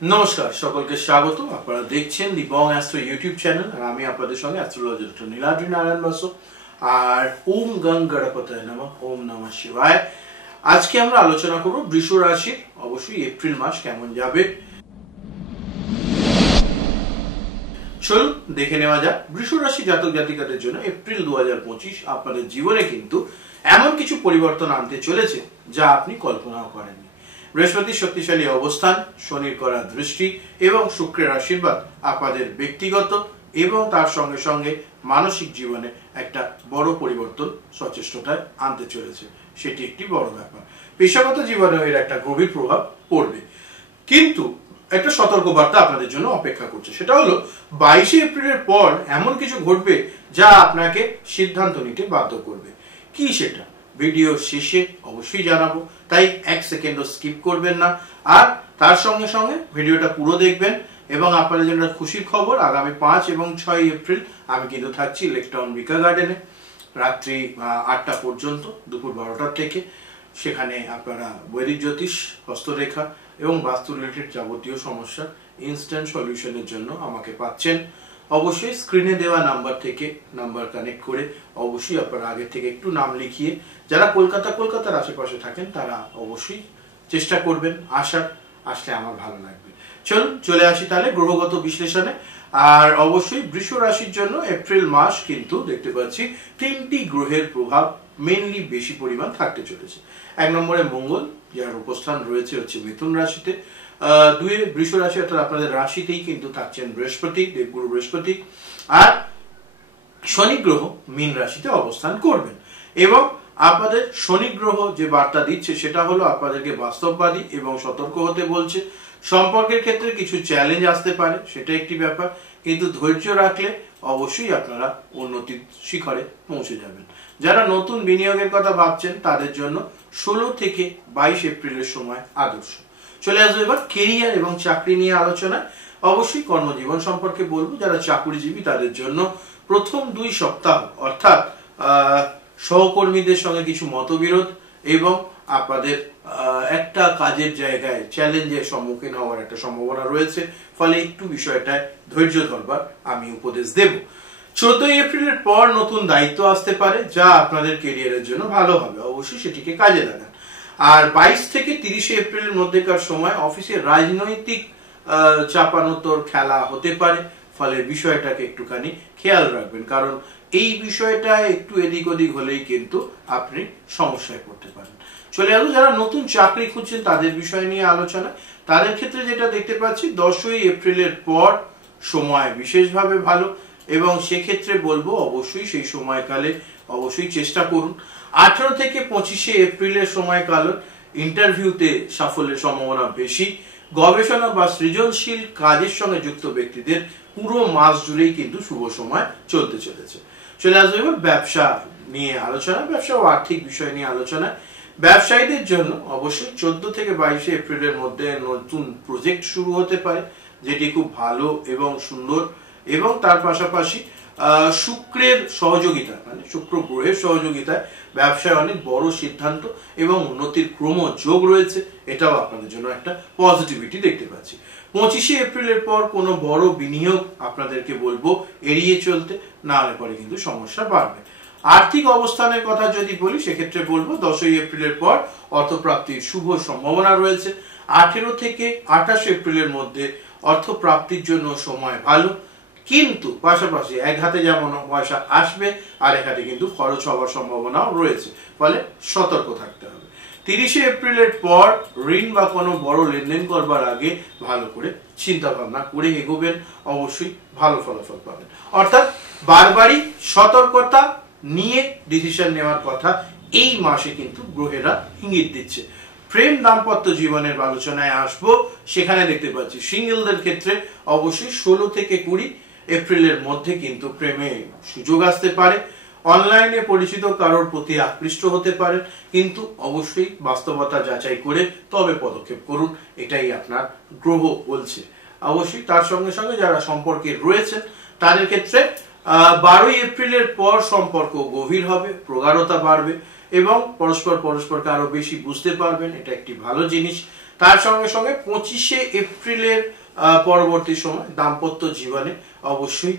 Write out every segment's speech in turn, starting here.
নমস্কার, সকলকে স্বাগত। আপনারা দেখছেন দি বং অ্যাস্ট্রো ইউটিউব চ্যানেল, আর আমি আপনাদের সঙ্গে অ্যাস্ট্রোলজি ডক্টর নীলাদ্রি নারায়ণ বসু। আর ওম গং গণপতায় নমঃ, ওম নমঃ শিবায়। আজকে আমরা আলোচনা করব বৃষ রাশির অবশ্যই এপ্রিল মাস কেমন যাবে। চলুন দেখে নেওয়া যাক বৃষ রাশি জাতক জাতিকাদের জন্য এপ্রিল 2025 আপনাদের জীবনে কিন্তু এমন কিছু পরিবর্তন আনতে চলেছে যা আপনি কল্পনাও করেননি। বৃহস্পতির শক্তিশালী অবস্থান, শনির কড়া দৃষ্টি এবং শুক্রের আশীর্বাদ আপনাদের ব্যক্তিগত এবং তার সঙ্গে সঙ্গে মানসিক জীবনে একটা বড় পরিবর্তন সচেষ্টতায় আনতে চলেছে। সেটি একটি বড় ব্যাপার। পেশাগত জীবনেও এর একটা গভীর প্রভাব পড়বে, কিন্তু একটা সতর্কবার্তা আপনাদের জন্য অপেক্ষা করছে। সেটা হলো 22শে এপ্রিলের পর এমন কিছু ঘটবে যা আপনাকে সিদ্ধান্ত নিতে বাধ্য করবে। কি সেটা ভিডিও শেষে অবশ্যই জানাবো, তাই এক সেকেন্ডও স্কিপ করবেন না। আর তার সঙ্গে সঙ্গে ভিডিওটা পুরো দেখবেন। এবং আপনাদের জন্য খুশির খবর, আগামী 5 এবং 6 এপ্রিল আমি কিন্তু থাকছি লেকটাউন বিকা গার্ডেনে রাত্রি 8টা পর্যন্ত, দুপুর 12টার থেকে। সেখানে আপনারা বৈদিক জ্যোতিষ, হস্তরেখা এবং বাস্তু রিলেটেড যাবতীয় সমস্যা ইনস্ট্যান্ট সলিউশনের জন্য আমাকে পাচ্ছেন। অবশ্যই স্ক্রিনে দেওয়া নাম্বার কানেক্ট করে অবশ্যই আপনারা আগে থেকে একটু নাম লিখিয়ে, যারা কলকাতার আশেপাশে থাকেন তারা অবশ্যই চেষ্টা করবেন আসলে আমার ভালো লাগবে। চলুন চলে আসি তাহলে গ্রহগত বিশ্লেষণে। আর অবশ্যই বৃষ রাশির জন্য এপ্রিল মাস কিন্তু দেখতে পাচ্ছি 3টি গ্রহের প্রভাব মেইনলি বেশি পরিমাণ থাকতে চলেছে। 1 নম্বরে মঙ্গল, যার অবস্থান রয়েছে হচ্ছে মিথুন রাশিতে। 2 বৃষ রাশি অর্থাৎ আপনাদের রাশিতেই কিন্তু থাকছেন বৃহস্পতি, দেবগুরু বৃহস্পতি। আর শনি গ্রহ মীন রাশিতে অবস্থান করবেন। এবং আপনাদের শনি গ্রহ যে বার্তা দিচ্ছে সেটা হলো আপনাদেরকে বাস্তববাদী এবং সতর্ক হতে বলছে। সম্পর্কের ক্ষেত্রে কিছু চ্যালেঞ্জ আসতে পারে, সেটা একটি ব্যাপার, কিন্তু ধৈর্য রাখলে অবশ্যই আপনারা উন্নতির শিখরে পৌঁছে যাবেন। যারা নতুন বিনিয়োগের কথা ভাবছেন তাদের জন্য 16 থেকে 22 এপ্রিলের সময় আদর্শ। চলে আসবো এবার কেরিয়ার এবং চাকরি নিয়ে আলোচনায়। অবশ্যই কর্মজীবন সম্পর্কে বলবো। যারা চাকরিজীবী তাদের জন্য প্রথম 2 সপ্তাহ অর্থাৎ সহকর্মীদের সঙ্গে কিছু মতবিরোধ এবং আপনাদের একটা কাজের জায়গায় চ্যালেঞ্জের সম্মুখীন হওয়ার একটা সম্ভাবনা রয়েছে, ফলে একটু বিষয়টায় ধৈর্য ধরবার আমি উপদেশ দেব। 14 এপ্রিলের পর নতুন দায়িত্ব আসতে পারে যা আপনাদের কেরিয়ারের জন্য ভালো হবে, অবশ্যই সেটিকে কাজে লাগান। আর 22 থেকে 30 এপ্রিলের মধ্যেকার সময় অফিসে রাজনৈতিক চাপানোতর খেলা হতে পারে, ফলে বিষয়টাকে একটুখানি খেয়াল রাখবেন, কারণ এই বিষয়টা একটু এদিক ওদিক হলেই কিন্তু আপনি সমস্যায় পড়তে পারেন। চলে আসবো যারা নতুন চাকরি খুঁজছেন তাদের বিষয় নিয়ে আলোচনা। তাদের ক্ষেত্রে যেটা দেখতে পাচ্ছি 10ই এপ্রিলের পর সময় বিশেষভাবে ভালো, এবং সেক্ষেত্রে বলবো অবশ্যই সেই সময়কালে অবশ্যই চেষ্টা করুন। 18 থেকে 25 এপ্রিলের সময়কাল ইন্টারভিউতে সাফল্যের সম্ভাবনা বেশি। গবেষণা বা সৃজনশীল কাজের সঙ্গে যুক্ত ব্যক্তিদের পুরো মাস জুড়েই কিন্তু শুভ সময় চলতে চলেছে। চলে আসবে এবার ব্যবসা নিয়ে আলোচনা, ব্যবসা ও আর্থিক বিষয় নিয়ে আলোচনা। ব্যবসায়ীদের জন্য অবশ্যই 14 থেকে 22 এপ্রিলের মধ্যে নতুন প্রজেক্ট শুরু হতে পারে, যেটি খুব ভালো এবং সুন্দর। এবং তার পাশাপাশি শুক্রের সহযোগিতা, মানে শুক্র গ্রহের সহযোগিতায় ব্যবসায় অনেক বড় সিদ্ধান্ত এবং উন্নতির ক্রমযোগ রয়েছে, এটাও আপনাদের জন্য একটা পজিটিভিটি দেখতে পাচ্ছি। 25 এপ্রিলের পর কোনো বড় বিনিয়োগ আপনাদেরকে বলবো এড়িয়ে চলতে, না হলে পরে কিন্তু সমস্যা বাড়বে। আর্থিক অবস্থানের কথা যদি বলি সেক্ষেত্রে বলবো 10ই এপ্রিলের পর অর্থপ্রাপ্তির শুভ সম্ভাবনা রয়েছে। 18 থেকে 28 এপ্রিলের মধ্যে অর্থপ্রাপ্তির জন্য সময় ভালো, কিন্তু পাশাপাশি এক হাতে যেমন পয়সা আসবে আর এক হাতে কিন্তু খরচ হওয়ার সম্ভাবনাও রয়েছে, ফলে সতর্ক থাকতে হবে। 30 এপ্রিলের পর ঋণ বা কোনো বড় লেনদেন করবার আগে ভালো করে চিন্তা ভাবনা করে এগোবেন, অবশ্যই ভালো ফলাফল পাবেন। অর্থাৎ বারবারই সতর্কতা নিয়ে ডিসিশন নেওয়ার কথা এই মাসে কিন্তু গ্রহেরা ইঙ্গিত দিচ্ছে। প্রেম দাম্পত্য জীবনের আলোচনায় আসবো। সেখানে দেখতে পাচ্ছি সিঙ্গেলদের ক্ষেত্রে অবশ্যই 16 থেকে 20 এপ্রিলের মধ্যে কিন্তু প্রেমে সুযোগ আসতে পারে। অনলাইনে পরিচিত কারোর প্রতি আকৃষ্ট হতে পারেন, কিন্তু অবশ্যই বাস্তবতা যাচাই করে তবে পদক্ষেপ করুন, এটাই আপনার গ্রহ বলছে। অবশ্যই তার সঙ্গে সঙ্গে যারা সম্পর্কে রয়েছেন তাদের ক্ষেত্রে 12 এপ্রিলের পর সম্পর্ক গভীর হবে, প্রগাঢ়তা বাড়বে এবং পরস্পরকে আরো বেশি বুঝতে পারবেন, এটা একটি ভালো জিনিস। তার সঙ্গে সঙ্গে 25শে এপ্রিলের পরবর্তী সময় দাম্পত্য জীবনে অবশ্যই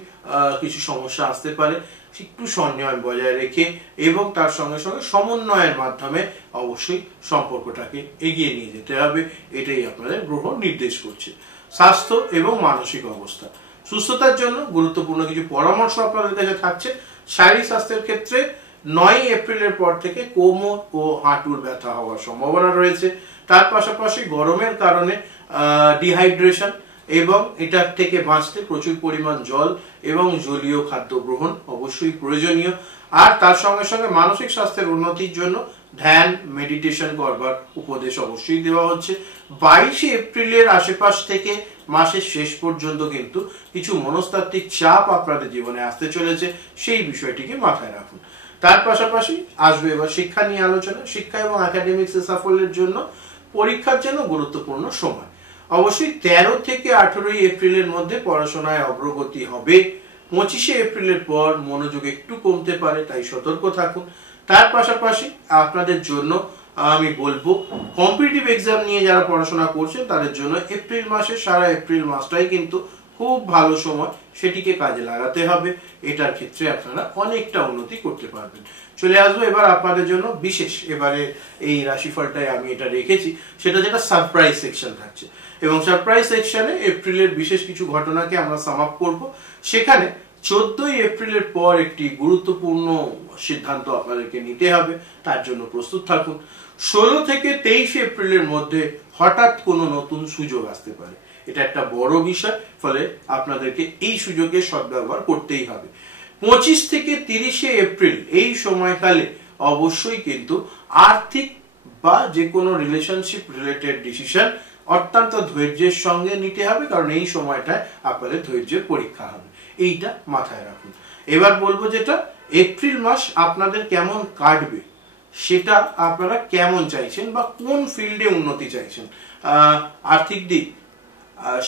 কিছু সমস্যা আসতে পারে, একটু সংযম বজায় রেখে এবং তার সঙ্গে সঙ্গে সমন্বয়ের মাধ্যমে অবশ্যই সম্পর্কটাকে এগিয়ে নিয়ে যেতে হবে, এটাই আপনাদের গ্রহ নির্দেশ করছে। স্বাস্থ্য এবং মানসিক অবস্থা, সুস্থতার জন্য গুরুত্বপূর্ণ কিছু পরামর্শ আপনাদের কাছে থাকছে। শারীরিক স্বাস্থ্যের ক্ষেত্রে 9 এপ্রিলের পর থেকে কোমর ও হাঁটুর ব্যথা হওয়ার সম্ভাবনা রয়েছে। তার পাশাপাশি গরমের কারণে ডিহাইড্রেশন এবং এটার থেকে বাঁচতে প্রচুর পরিমাণ জল এবং জলীয় খাদ্য গ্রহণ অবশ্যই প্রয়োজনীয়। আর তার সঙ্গে সঙ্গে মানসিক স্বাস্থ্যের উন্নতির জন্য ধ্যান মেডিটেশন করবার উপদেশ অবশ্যই দেওয়া হচ্ছে। 22শে এপ্রিলের আশেপাশ থেকে মাসের শেষ পর্যন্ত কিন্তু কিছু মনস্তাত্ত্বিক চাপ আপনাদের জীবনে আসতে চলেছে, সেই বিষয়টিকে মাথায় রাখুন। তার পাশাপাশি আসবে এবার শিক্ষা নিয়ে আলোচনা। শিক্ষা এবং একাডেমিক্সের সাফল্যের জন্য পরীক্ষার জন্য গুরুত্বপূর্ণ সময়। অবশ্যই 13 থেকে 18 এপ্রিলের মধ্যে পড়াশোনায় অগ্রগতি হবে। 25শে এপ্রিলের পর মনোযোগ একটু কমতে পারে, তাই সতর্ক থাকুন। তার পাশাপাশি আপনাদের জন্য আমি বলবো কম্পিটিটিভ এক্সাম নিয়ে যারা পড়াশোনা করছেন তাদের জন্য এপ্রিল মাসে সারা এপ্রিল মাসটাই কিন্তু খুব ভালো সময়, সেটিকে কাজে লাগাতে হবে। এটার ক্ষেত্রে আপনারা অনেকটা উন্নতি করতে পারবেন। চলে আসবো এবার আপনাদের জন্য বিশেষ, এবারে এই রাশিফলটাই আমি এটা রেখেছি, সেটা যেটা সারপ্রাইজ সেকশন থাকছে এবং সারপ্রাইজ সেকশনে এপ্রিলের বিশেষ কিছু ঘটনাকে আমরা সাম আপ করবো। সেখানে 14 এপ্রিলের পর একটি গুরুত্বপূর্ণ সিদ্ধান্ত আপনাদেরকে নিতে হবে, তার জন্য প্রস্তুত থাকুন। 16 থেকে 23 এপ্রিলের মধ্যে হঠাৎ কোনো নতুন সুযোগ আসতে পারে, এটা একটা বড় বিষয়, ফলে আপনাদেরকে এই সুযোগের সদ্ব্যবহার করতেই হবে। 25 থেকে 30শে এপ্রিল এই সময়কালে অবশ্যই কিন্তু আর্থিক বা যে কোনো রিলেশনশিপ রিলেটেড ডিসিশন অত্যন্ত ধৈর্যের সঙ্গে নিতে হবে, কারণ এই সময়টায় আপনাদের ধৈর্যের পরীক্ষা হবে, এইটা মাথায় রাখুন। এবার বলবো যেটা এপ্রিল মাস আপনাদের কেমন কাটবে, সেটা আপনারা কেমন চাইছেন বা কোন ফিল্ডে উন্নতি চাইছেন, আর্থিক দিক,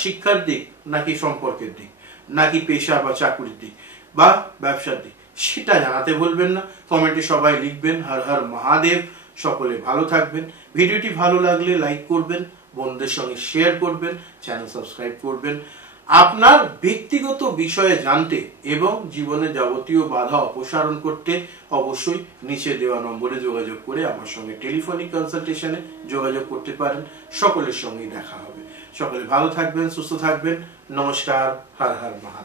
শিক্ষার দিক, নাকি সম্পর্কের দিক, নাকি পেশা বা চাকরির দিক বা ব্যবসার দিক, সেটা জানাতে ভুলবেন না। কমেন্টে সবাই লিখবেন হর হর মহাদেব। সকলে ভালো থাকবেন। ভিডিওটি ভালো লাগলে লাইক করবেন, বন্ধুদের সঙ্গে শেয়ার করবেন, চ্যানেল সাবস্ক্রাইব করবেন। আপনার ব্যক্তিগত বিষয়ে জানতে এবং জীবনে যাবতীয় বাধা অপসারণ করতে অবশ্যই নিচে দেওয়া নম্বরে যোগাযোগ করে আমার সঙ্গে টেলিফোনিক কনসালটেশনে যোগাযোগ করতে পারেন। সকলের সঙ্গেই দেখা হবে। সকলে ভালো থাকবেন, সুস্থ থাকবেন। নমস্কার, হর হর মহাদেব।